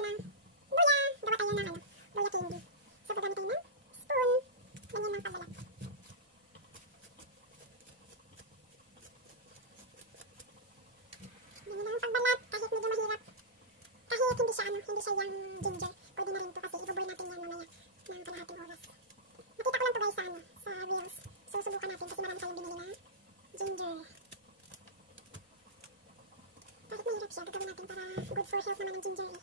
tayo ng buya. Gawa tayo ng buya candy. So, gagamit tayo ng spoon. Ganyan ng pagbalat. Ganyan ang pagbalat. Kahit medyo mahirap. Kahit hindi siya yung ginger. Pwede na rin to kasi ibuboil natin yan mamaya ng kalahating oras. Nakita ko lang to guys sa reels. So, subukan natin kasi marami tayong binili na ginger. Kahit mahirap siya, gagawin natin para good for health naman ng ginger eh.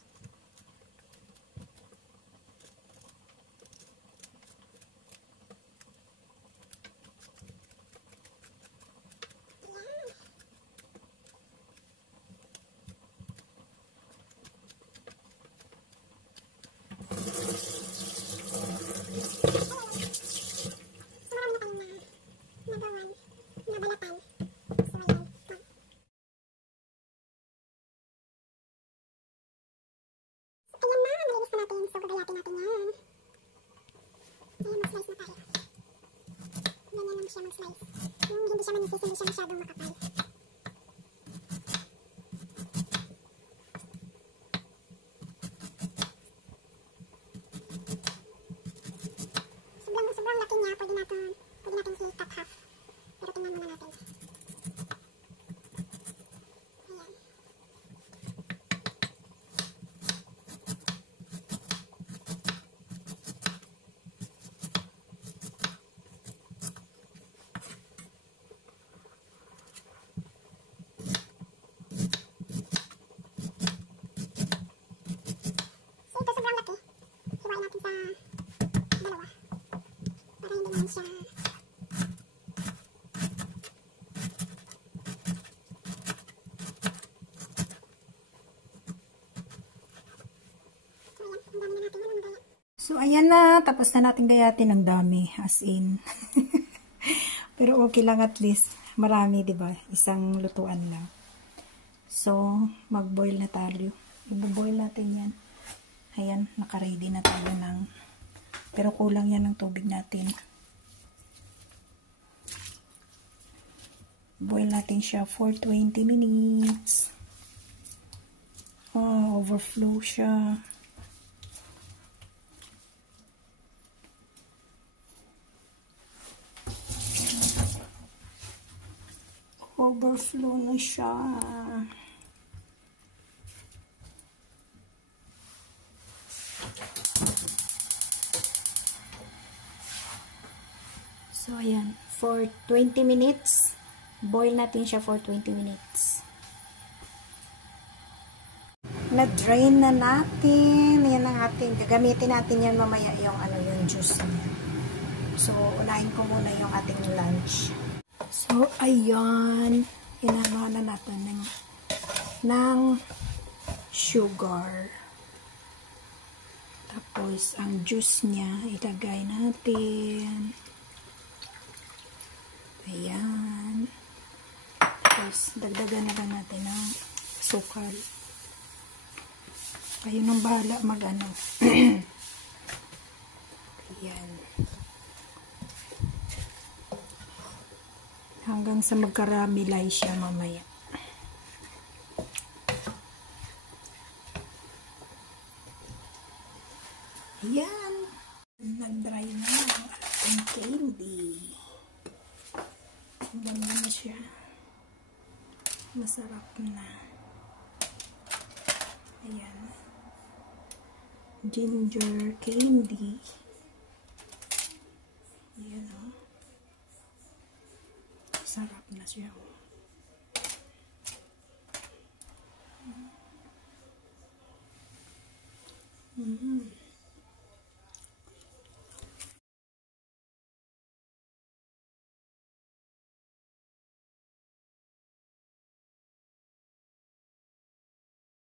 So, gagayatin natin yan. Ayan, mag-slice na tayo. Ganyan lang siya mag-slice. Yung hindi siya manipis, hindi siya masyadong makapal. Sobrang laki niya, pwede natin i-cut half. Pero tingnan muna natin. Siya. So, ayan na. Tapos na natin gayatin ng dami. As in. Pero okay lang at least. Marami, diba? Isang lutuan lang. So, mag-boil na tayo. I-boil natin yan. Ayan. Naka-ready na tayo ng... Pero kulang yan ng tubig natin. Boil natin siya for 20 minutes. Oh, overflow siya. Overflow na siya. So, ayan. For 20 minutes. Boil natin siya for 20 minutes. Na-drain na natin. Yan ang ating, gagamitin natin yan mamaya yung yung juice niya. So, unahin ko muna yung ating lunch. So, ayan. Inano na natin ng sugar. Tapos, ang juice niya, ilagay natin. Ayan. Tapos, dagdagan na lang natin ng sukal. Kayo nang bahala mag-ano. Ayan. Hanggang sa magkaramilay siya mamaya. Ayan. Nag-dry na ang ating candy. Ganda na siya. Masarap na. Ayan. Ginger candy. Ayan o. Sarap na siya o.